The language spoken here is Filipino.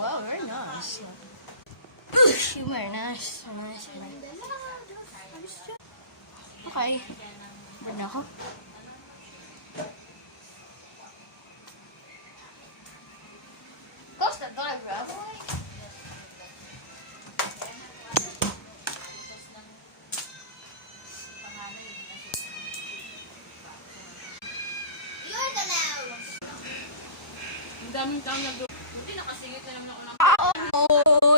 wow, very nice. Very nice. Nice. Okay. Bored na ako. Close the door, bro. You're the loud. Ang daming taong nag-do. Buti nakasingit na naman ako ng... Oh, no.